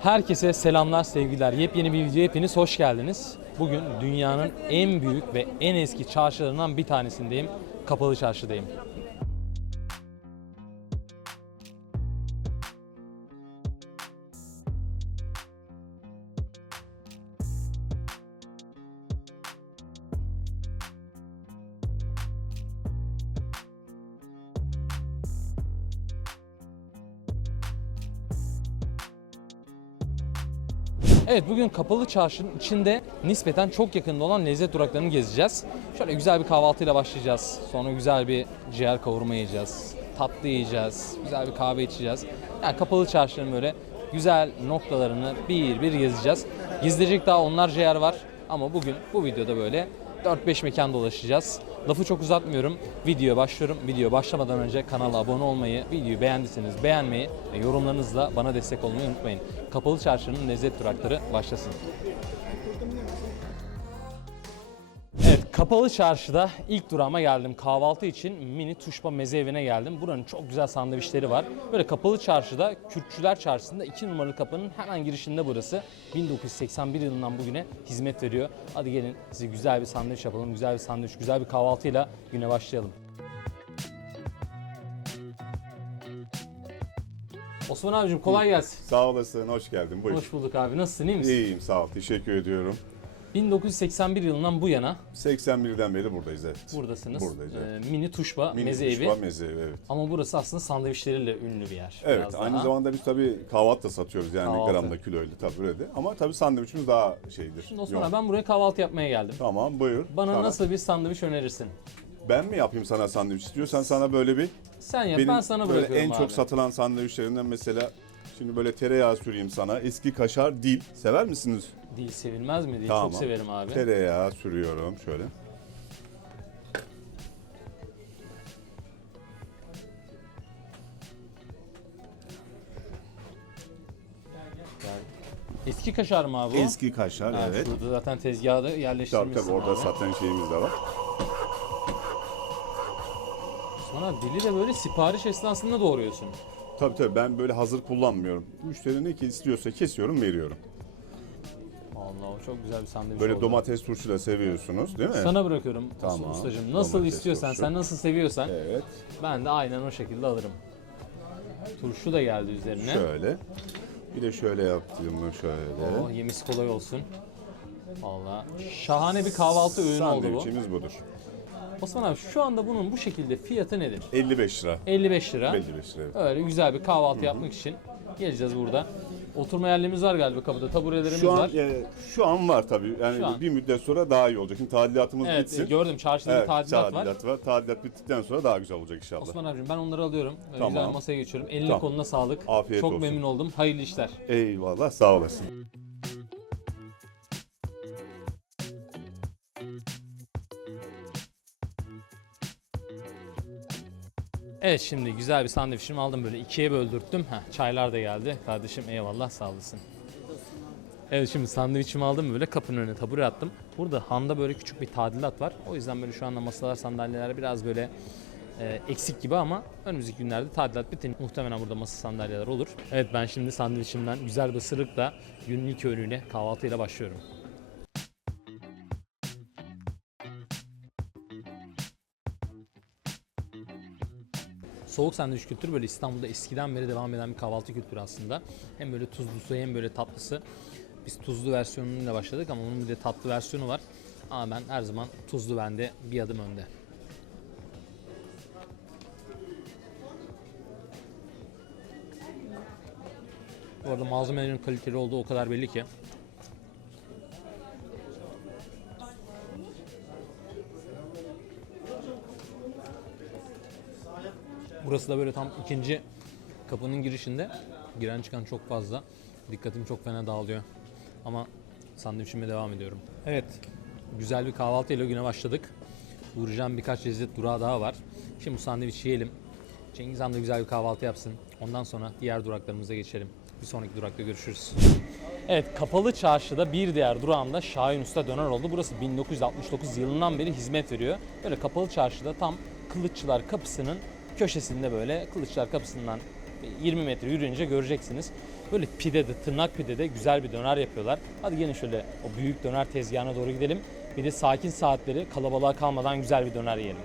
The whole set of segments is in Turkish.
Herkese selamlar, sevgiler. Yepyeni bir videoya hepiniz hoş geldiniz. Bugün dünyanın en büyük ve en eski çarşılarından bir tanesindeyim. Kapalı Çarşı'dayım. Evet bugün kapalı çarşının içinde nispeten çok yakında olan lezzet duraklarını gezeceğiz. Şöyle güzel bir kahvaltıyla başlayacağız. Sonra güzel bir ciğer kavurma yiyeceğiz. Tatlı yiyeceğiz. Güzel bir kahve içeceğiz. Yani kapalı çarşının böyle güzel noktalarını bir bir gezeceğiz. Gezilecek daha onlarca yer var. Ama bugün bu videoda böyle 4-5 mekan dolaşacağız. Lafı çok uzatmıyorum. Videoya başlıyorum. Video başlamadan önce kanala abone olmayı, videoyu beğendiyseniz beğenmeyi ve yorumlarınızla bana destek olmayı unutmayın. Kapalı Çarşı'nın lezzet durakları başlasın. Kapalı Çarşı'da ilk durağıma geldim. Kahvaltı için mini tuşba meze evine geldim. Buranın çok güzel sandviçleri var. Böyle Kapalı Çarşı'da Kürtçüler Çarşısı'nda 2 numaralı kapının hemen girişinde burası. 1981 yılından bugüne hizmet veriyor. Hadi gelin size güzel bir sandviç yapalım. Güzel bir sandviç, güzel bir kahvaltıyla güne başlayalım. Osman abicim kolay gelsin. Sağ olasın, hoş geldin. Buyur. Hoş bulduk abi. Nasılsın? iyi misin? İyiyim, sağ ol. Teşekkür ediyorum. 1981 yılından bu yana 81'den beri buradayız, evet. buradasınız. Buradayız, evet. Ee, mini tuşba Mini meze kuşba, evi. meze evi, evet. Ama burası aslında sandviçleriyle ünlü bir yer. Evet, biraz aynı daha. zamanda biz tabii kahvaltı da satıyoruz yani Kahvaltı. gramda kiloyla tabii öyle de. Ama tabii sandviçimiz daha şeydir. Şimdi Osman yoğun. abi ben buraya kahvaltı yapmaya geldim. Tamam, buyur. Bana Sana- nasıl bir sandviç önerirsin? Ben mi yapayım sana sandviç istiyorsan sana böyle bir... Sen yap benim ben sana böyle bırakıyorum en abi. çok satılan sandviçlerimden mesela... Şimdi böyle tereyağı süreyim sana. Eski kaşar dil. Sever misiniz? Dil sevilmez mi? Dil Tamam. çok severim abi. Tereyağı sürüyorum şöyle. Eski kaşar mı abi bu? Eski kaşar, Ha, evet. Şurada zaten tezgahı da Tabii yerleştirmişsin tabii orada abi. zaten şeyimiz de var. Abi dili de böyle sipariş esnasında doğruyorsun. Tabii tabii ben böyle hazır kullanmıyorum. Müşteri ne ki istiyorsa kesiyorum veriyorum. Allah o çok güzel bir sandviç Böyle oldu. domates turşu da seviyorsunuz değil mi? Sana bırakıyorum Tamam. Ustacığım. Nasıl Domates istiyorsan, turşu. sen nasıl seviyorsan Evet. ben de aynen o şekilde alırım. Turşu da geldi üzerine. Şöyle. Bir de şöyle yaptığımı şöyle. Oh, yemesi kolay olsun. Valla şahane bir kahvaltı öğünü oldu bu. Sandviçimiz budur. Osman abi şu anda bunun bu şekilde fiyatı nedir? 55 lira. 55 lira. 55 lira. evet. Öyle güzel bir kahvaltı yapmak için geleceğiz burada. Oturma yerlerimiz var galiba kapıda. Taburelerimiz Şu an var. e, şu an var tabii. Yani Şu an. bir müddet sonra daha iyi olacak. Şimdi tadilatımız Evet bitsin. gördüm çarşıda bir tadilat var. tadilat var. Tadilat bittikten sonra daha güzel olacak inşallah. Osman abicim ben onları alıyorum. Böyle Tamam. Güzel masaya geçiyorum. Eline Tamam. koluna sağlık. Afiyet Çok olsun. memnun oldum. Hayırlı işler. Eyvallah sağ olasın. Evet şimdi güzel bir sandviçimi aldım böyle ikiye böldürttüm. Heh, çaylar da geldi. Kardeşim eyvallah sağ olasın. Evet şimdi sandviçimi aldım böyle kapının önüne tabure attım. Burada handa böyle küçük bir tadilat var. O yüzden böyle şu anda masalar sandalyeler biraz böyle e, eksik gibi ama önümüzdeki günlerde tadilat bitince muhtemelen burada masa sandalyeler olur. Evet ben şimdi sandviçimden güzel bir ısırıkla günün ilk öğünüyle kahvaltıyla başlıyorum. Soğuk sandviç kültürü böyle İstanbul'da eskiden beri devam eden bir kahvaltı kültürü aslında. Hem böyle tuzlusu hem böyle tatlısı. Biz tuzlu versiyonuyla başladık ama onun bir de tatlı versiyonu var. Ama ben her zaman tuzlu bende bir adım önde. Bu arada malzemelerin kaliteli olduğu o kadar belli ki. Burası da böyle tam ikinci kapının girişinde. Giren çıkan çok fazla. Dikkatim çok fena dağılıyor. Ama sandviçime devam ediyorum. Evet. Güzel bir kahvaltıyla güne başladık. Uğrayacağım birkaç lezzet durağı daha var. Şimdi bu sandviçi yiyelim. Cengiz Han da güzel bir kahvaltı yapsın. Ondan sonra diğer duraklarımıza geçelim. Bir sonraki durakta görüşürüz. Evet, Kapalı Çarşı'da bir diğer durağımda Şahin Usta Döner oldu. Burası 1969 yılından beri hizmet veriyor. Böyle Kapalı Çarşı'da tam Kılıççılar Kapısı'nın köşesinde böyle Kılıççılar Kapısı'ndan 20 metre yürüyünce göreceksiniz. Böyle pidede, tırnak pidede güzel bir döner yapıyorlar. Hadi gelin şöyle o büyük döner tezgahına doğru gidelim. Bir de sakin saatleri kalabalığa kalmadan güzel bir döner yiyelim.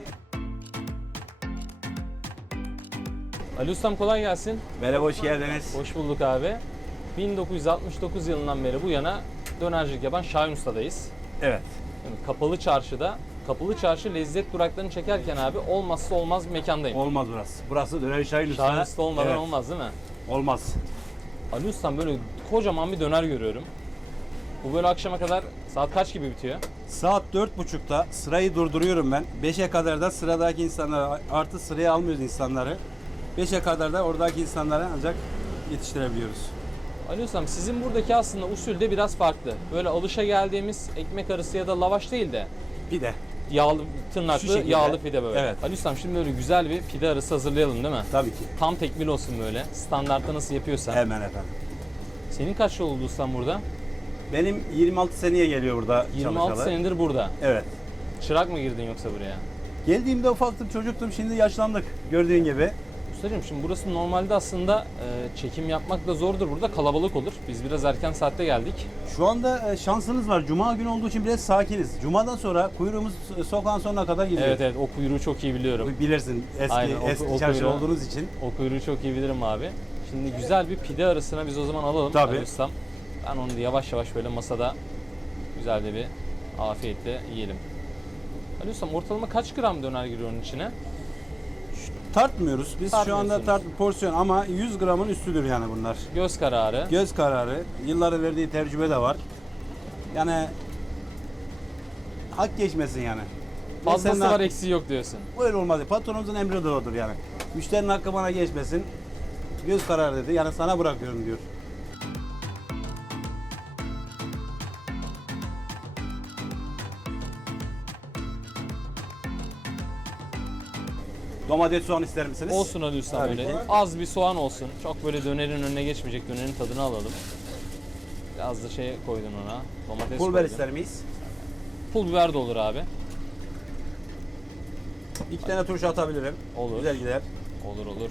Ali Ustam kolay gelsin. Merhaba, hoş geldiniz. Hoş bulduk abi. 1969 yılından beri bu yana dönercilik yapan Şahin Usta'dayız. Evet. Yani kapalı çarşıda, kapalı çarşı lezzet duraklarını çekerken abi olmazsa olmaz bir mekandayım. Olmaz burası. Burası döner Şahin Usta. Şahin Usta olmadan Evet, olmaz değil mi? Olmaz. Ali Ustam böyle kocaman bir döner görüyorum. Bu böyle akşama kadar saat kaç gibi bitiyor? Saat dört buçukta sırayı durduruyorum ben. 5'e kadar da sıradaki insanları artı sıraya almıyoruz insanları. 5'e kadar da oradaki insanları ancak yetiştirebiliyoruz. Ali Ustam sizin buradaki aslında usul de biraz farklı. Böyle alışa geldiğimiz ekmek arası ya da lavaş değil de Pide. Yağlı, Şu tırnaklı şekilde. yağlı pide böyle. Evet. Ali Ustam şimdi böyle güzel bir pide arası hazırlayalım değil mi? Tabii ki. Tam tekmil olsun böyle. Standartta nasıl yapıyorsan. Hemen efendim. Senin kaç yıl oldu ustam burada? Benim 26 seneye geliyor burada 26 çalışalı. senedir burada. Evet. Çırak mı girdin yoksa buraya? Geldiğimde ufaktım çocuktum şimdi yaşlandık gördüğün gibi. Ustacığım şimdi burası normalde aslında e, çekim yapmak da zordur burada kalabalık olur. Biz biraz erken saatte geldik. Şu anda e, şansınız var. Cuma günü olduğu için biraz sakiniz. Cuma'dan sonra kuyruğumuz e, sokağın sonuna kadar gidiyor. Evet evet o kuyruğu çok iyi biliyorum. Bilirsin eski Aynen, o- eski o çarşı kuyruğu- olduğunuz için. O kuyruğu çok iyi bilirim abi. Şimdi güzel bir pide arasına biz o zaman alalım. Tabii. Ali ustam. Ben onu da yavaş yavaş böyle masada güzel de bir afiyetle yiyelim. Ali ustam ortalama kaç gram döner giriyor onun içine? Tartmıyoruz. Biz şu anda Tartmıyorsunuz. tart porsiyon ama 100 gramın üstüdür yani bunlar. Göz kararı. Göz kararı, yılların verdiği tecrübe de var. Yani hak geçmesin yani. Fazlası Senin var hak- eksiği yok diyorsun. Öyle olmaz. Patronumuzun emri de odur yani. Müşterinin hakkı bana geçmesin. Göz kararı dedi. Yani sana bırakıyorum diyor. Domates soğan ister misiniz? Olsun Ali Ustam Tabii böyle. ki. Az bir soğan olsun. Çok böyle dönerin önüne geçmeyecek. Dönerin tadını alalım. Biraz da şey koydun ona. Domates Pul biber koydun. ister miyiz? Pul biber de olur abi. İki tane turşu atabilirim. Olur. Güzel gider. Olur olur.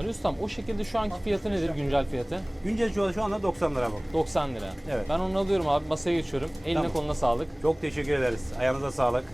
Ali Ustam o şekilde şu anki fiyatı nedir güncel fiyatı? Güncel şu şu anda 90 lira bu. 90 lira. Evet. Ben onu alıyorum abi masaya geçiyorum. Eline Tamam. koluna sağlık. Çok teşekkür ederiz. Ayağınıza sağlık.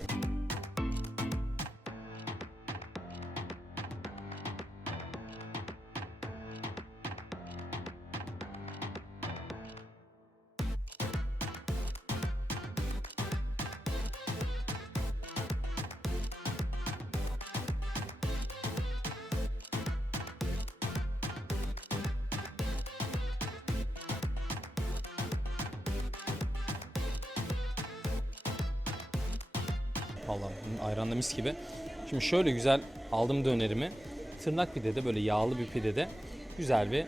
Vallahi bunun ayran da mis gibi. Şimdi şöyle güzel aldım dönerimi. Tırnak pidede böyle yağlı bir pidede güzel bir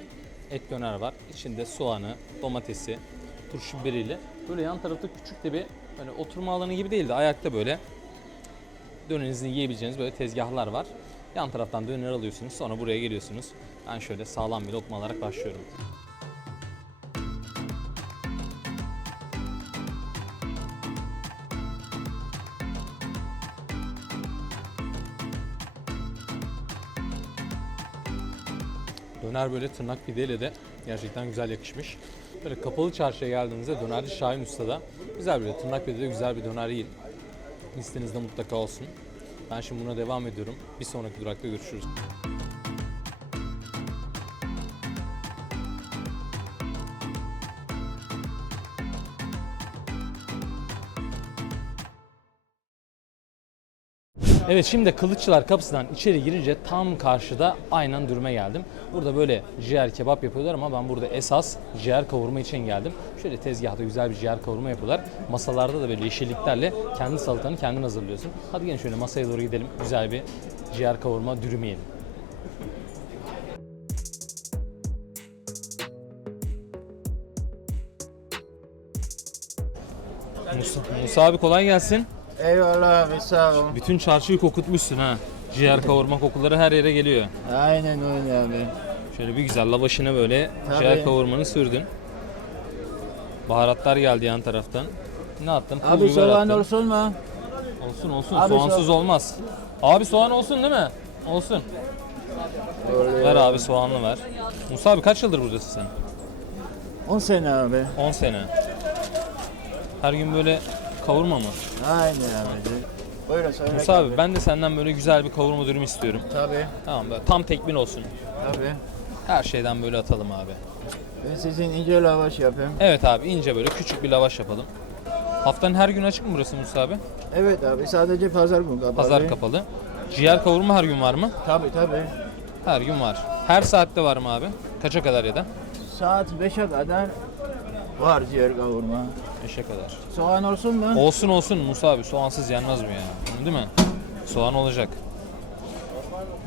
et döner var. İçinde soğanı, domatesi, turşu biberiyle. Böyle yan tarafta küçük de bir böyle oturma alanı gibi değil de ayakta böyle dönerinizi yiyebileceğiniz böyle tezgahlar var. Yan taraftan döner alıyorsunuz sonra buraya geliyorsunuz. Ben şöyle sağlam bir lokma alarak başlıyorum. Döner böyle tırnak pideyle de gerçekten güzel yakışmış. Böyle kapalı çarşıya geldiğinizde dönerci Şahin Usta'da güzel bir tırnak pidede güzel bir döner yiyin. Listenizde mutlaka olsun. Ben şimdi buna devam ediyorum. Bir sonraki durakta görüşürüz. Evet şimdi Kılıççılar kapısından içeri girince tam karşıda aynen dürüme geldim. Burada böyle ciğer kebap yapıyorlar ama ben burada esas ciğer kavurma için geldim. Şöyle tezgahta güzel bir ciğer kavurma yapıyorlar. Masalarda da böyle yeşilliklerle kendi salatanı kendin hazırlıyorsun. Hadi gelin şöyle masaya doğru gidelim. Güzel bir ciğer kavurma dürüm yiyelim. Musa, Musa abi kolay gelsin. Eyvallah abi sağ ol. Bütün çarşıyı kokutmuşsun ha. Ciğer kavurma kokuları her yere geliyor. Aynen öyle abi. Şöyle bir güzel lavaşına böyle Tabii. ciğer kavurmanı sürdün. Baharatlar geldi yan taraftan. Ne attın? Pul Abi biber soğan attın. olsun mu? Olsun olsun. Abi Soğansız soğan- olmaz. Abi soğan olsun değil mi? Olsun. Ver abi soğanlı ver. Musa abi kaç yıldır buradasın sen? 10 sene abi. 10 sene. Her gün böyle kavurma mı? Aynen abi. Buyurun söyle. Musa abi ben de senden böyle güzel bir kavurma dürüm istiyorum. Tabii, Tamam böyle tam tekmin olsun. tabii. Her şeyden böyle atalım abi. Ben sizin ince lavaş yapayım. Evet abi ince böyle küçük bir lavaş yapalım. Haftanın her gün açık mı burası Musa abi? Evet abi sadece pazar günü kapalı. Pazar kapalı. Ciğer kavurma her gün var mı? Tabii tabii. Her gün var. Her saatte var mı abi? Kaça kadar ya da? Saat 5'e kadar var ciğer kavurma. 5'e kadar. Soğan olsun mu? Olsun olsun Musa abi soğansız yenmez mi ya? Değil mi? Soğan olacak.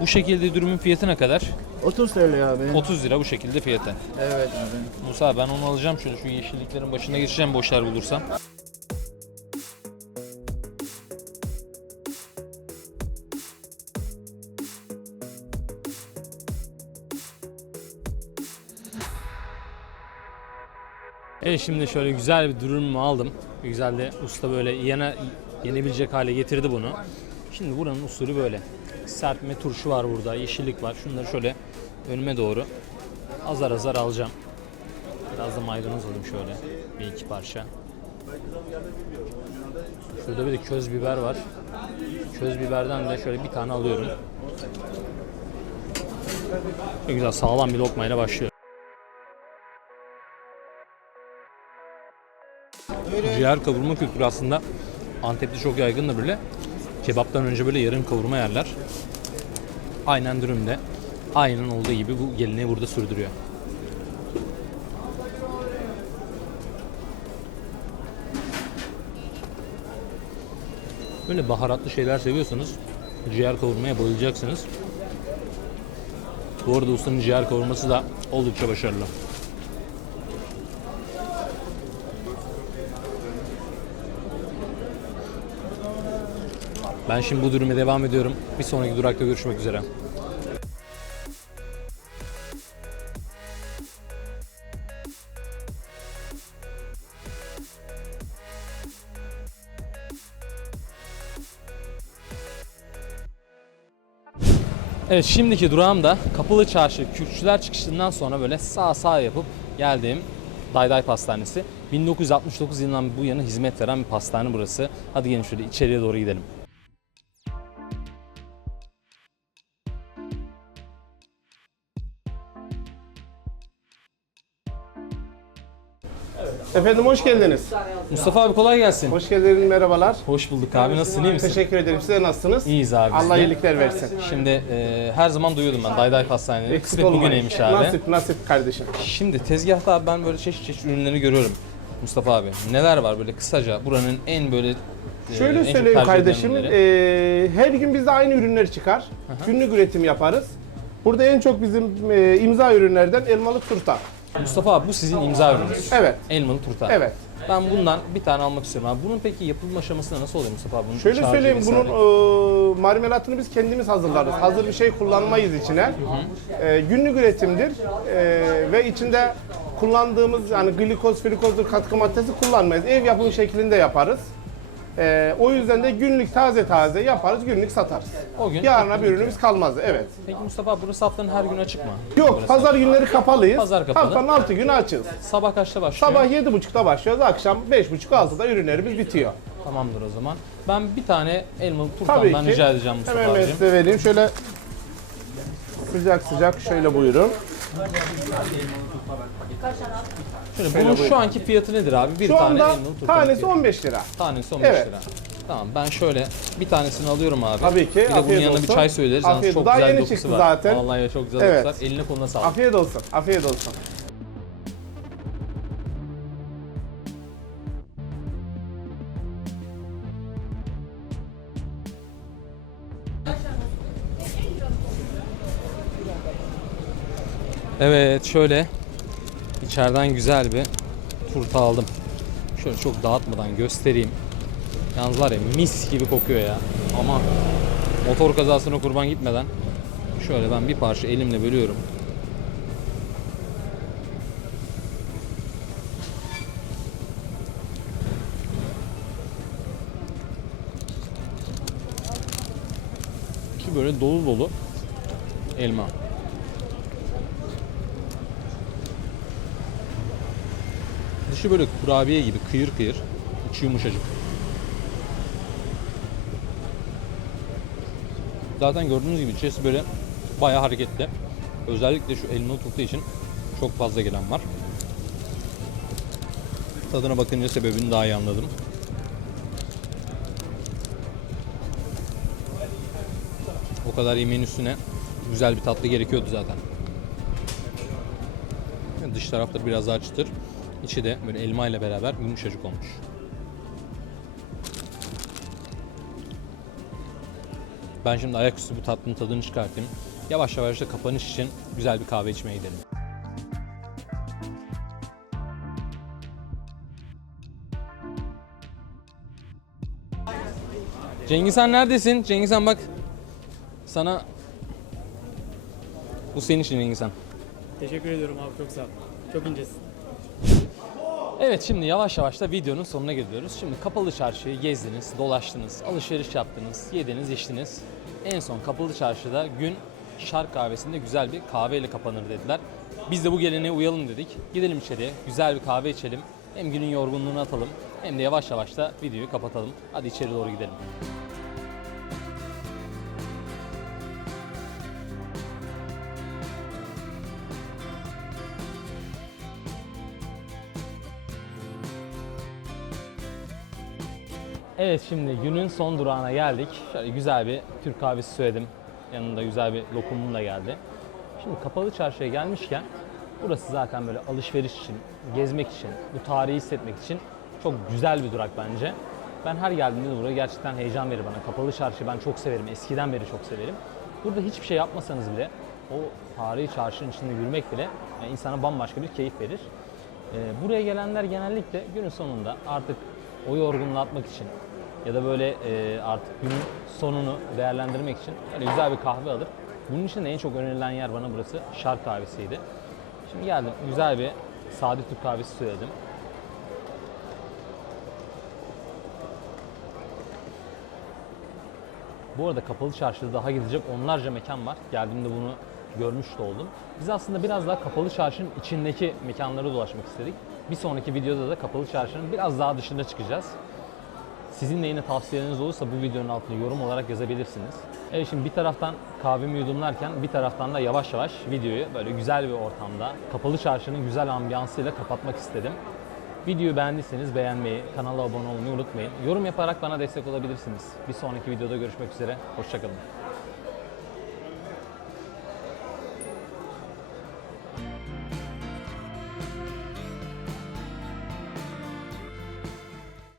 Bu şekilde dürümün fiyatı ne kadar? 30 TL abi. 30 lira bu şekilde fiyatı. Evet abi. Musa ben onu alacağım şöyle şu yeşilliklerin başına geçeceğim boş yer bulursam. Evet şimdi şöyle güzel bir dürümümü aldım. Güzel de usta böyle yene, yenebilecek hale getirdi bunu. Şimdi buranın usulü böyle. Serpme turşu var burada, yeşillik var. Şunları şöyle önüme doğru azar azar alacağım. Biraz da maydanoz alayım şöyle. Bir iki parça. Şurada bir de köz biber var. Köz biberden de şöyle bir tane alıyorum. Çok güzel sağlam bir lokmayla başlıyorum. Ciğer kavurma kültürü aslında Antep'te çok yaygındır böyle. Kebaptan önce böyle yarım kavurma yerler. Aynen dürümde. Aynen olduğu gibi bu geleneği burada sürdürüyor. Böyle baharatlı şeyler seviyorsanız ciğer kavurmaya bayılacaksınız. Bu arada ustanın ciğer kavurması da oldukça başarılı. Ben şimdi bu dürüme devam ediyorum. Bir sonraki durakta görüşmek üzere. Evet şimdiki durağım da Kapalı Çarşı Kürkçüler çıkışından sonra böyle sağ sağ yapıp geldiğim Dayday Pastanesi. 1969 yılından bu yana hizmet veren bir pastane burası. Hadi gelin şöyle içeriye doğru gidelim. Efendim hoş geldiniz. Mustafa abi kolay gelsin. Hoş geldiniz, merhabalar. Hoş bulduk abi nasılsın iyi misin? Teşekkür ederim. Size nasılsınız? İyiyiz abi biz Allah de. iyilikler versin. Şimdi e, her zaman duyuyordum ben Dayday Pastaneleri. Eksik Kısmet olmayın. bugüneymiş abi. Nasip nasip kardeşim. Şimdi tezgahta abi ben böyle çeşit çeşit ürünleri görüyorum. Mustafa abi neler var böyle kısaca buranın en böyle e, Şöyle çok söyleyeyim tercih edilen kardeşim. ürünleri? eee, her gün bizde aynı ürünler çıkar. Günlük üretim yaparız. Burada en çok bizim eee, imza ürünlerden elmalı turta. Mustafa abi bu sizin imza ürününüz. Evet. Elmalı turta. Evet. Ben bundan bir tane almak istiyorum abi. Bunun peki yapılma aşamasında nasıl oluyor Mustafa abi? Bunun Şöyle şarjı söyleyeyim vesaire. bunun eee, marmelatını biz kendimiz hazırlarız. Hazır bir şey kullanmayız içine. Eee, günlük üretimdir. Eee, ve içinde kullandığımız yani glikoz, frikozdur katkı maddesi kullanmayız. Ev yapımı şeklinde yaparız. Eee, o yüzden de günlük taze taze yaparız, günlük satarız. O gün Yarına bir ürünümüz kalmaz. Evet. Peki Mustafa abi burası haftanın her gün açık mı? Yok, Burası. pazar günleri kapalıyız. Pazar kapalı. Haftanın 6 günü açığız. Sabah kaçta başlıyor? Sabah 7.30'da başlıyoruz, akşam 5.30-6'da ürünlerimiz bitiyor. Tamamdır o zaman. Ben bir tane elmalı Tabii turtamdan ki. rica edeceğim Mustafa Hemen ben abicim. size vereyim. Şöyle sıcak sıcak şöyle buyurun. Şöyle, bunun şu anki fiyatı nedir abi? Bir Şu tane anda tanesi fiyatı. 15 lira. Tanesi 15 Evet. lira. Tamam ben şöyle bir tanesini alıyorum abi. Tabii ki, Bir de bunun afiyet yanına bir olsun. çay söyleriz. Yalnız Afiyet çok olsun. Daha güzel yeni dokusu çıktı var. zaten. Vallahi çok güzel Evet. dokusu var. Eline koluna sağlık. Afiyet olsun. Afiyet olsun. Evet şöyle içeriden güzel bir turta aldım. Şöyle çok dağıtmadan göstereyim. Yalnız var ya mis gibi kokuyor ya. Ama motor kazasına kurban gitmeden şöyle ben bir parça elimle bölüyorum. Ki böyle dolu dolu elma. Dışı böyle kurabiye gibi kıyır kıyır. içi yumuşacık. Zaten gördüğünüz gibi içerisi böyle bayağı hareketli. Özellikle şu elmalı turta için çok fazla gelen var. Tadına bakınca sebebini daha iyi anladım. O kadar yemeğin üstüne güzel bir tatlı gerekiyordu zaten. Dış tarafları biraz daha çıtır. İçi de böyle elma ile beraber yumuşacık olmuş. Ben şimdi ayaküstü bu tatlının tadını çıkartayım. Yavaş yavaş da kapanış için güzel bir kahve içmeye gidelim. Cengizhan neredesin? Cengizhan bak. Sana bu senin için Cengizhan. Teşekkür ediyorum abi çok sağ ol. Çok incesin. Evet şimdi yavaş yavaş da videonun sonuna geliyoruz. Şimdi kapalı çarşıyı gezdiniz, dolaştınız, alışveriş yaptınız, yediniz, içtiniz. En son kapalı çarşıda gün Şark kahvesinde güzel bir kahveyle kapanır dediler. Biz de bu geleneğe uyalım dedik. Gidelim içeriye, güzel bir kahve içelim. Hem günün yorgunluğunu atalım hem de yavaş yavaş da videoyu kapatalım. Hadi içeri doğru gidelim. Evet şimdi günün son durağına geldik. Şöyle güzel bir Türk kahvesi söyledim. Yanında güzel bir lokumum da geldi. Şimdi kapalı çarşıya gelmişken burası zaten böyle alışveriş için, gezmek için, bu tarihi hissetmek için çok güzel bir durak bence. Ben her geldiğimde de buraya gerçekten heyecan verir bana. Kapalı çarşıyı ben çok severim. Eskiden beri çok severim. Burada hiçbir şey yapmasanız bile o tarihi çarşının içinde yürümek bile yani insana bambaşka bir keyif verir. Ee, buraya gelenler genellikle günün sonunda artık o yorgunluğu atmak için ya da böyle e, artık günün sonunu değerlendirmek için böyle güzel bir kahve alır. Bunun için de en çok önerilen yer bana burası şark kahvesiydi. Şimdi geldim güzel bir sade Türk kahvesi söyledim. Bu arada kapalı çarşıda daha gidecek onlarca mekan var. Geldiğimde bunu görmüş de oldum. Biz aslında biraz daha kapalı çarşının içindeki mekanları dolaşmak istedik. Bir sonraki videoda da kapalı çarşının biraz daha dışına çıkacağız. Sizin de yine tavsiyeleriniz olursa bu videonun altına yorum olarak yazabilirsiniz. Evet şimdi bir taraftan kahvemi yudumlarken bir taraftan da yavaş yavaş videoyu böyle güzel bir ortamda kapalı çarşının güzel ambiyansıyla kapatmak istedim. Videoyu beğendiyseniz beğenmeyi, kanala abone olmayı unutmayın. Yorum yaparak bana destek olabilirsiniz. Bir sonraki videoda görüşmek üzere. Hoşçakalın.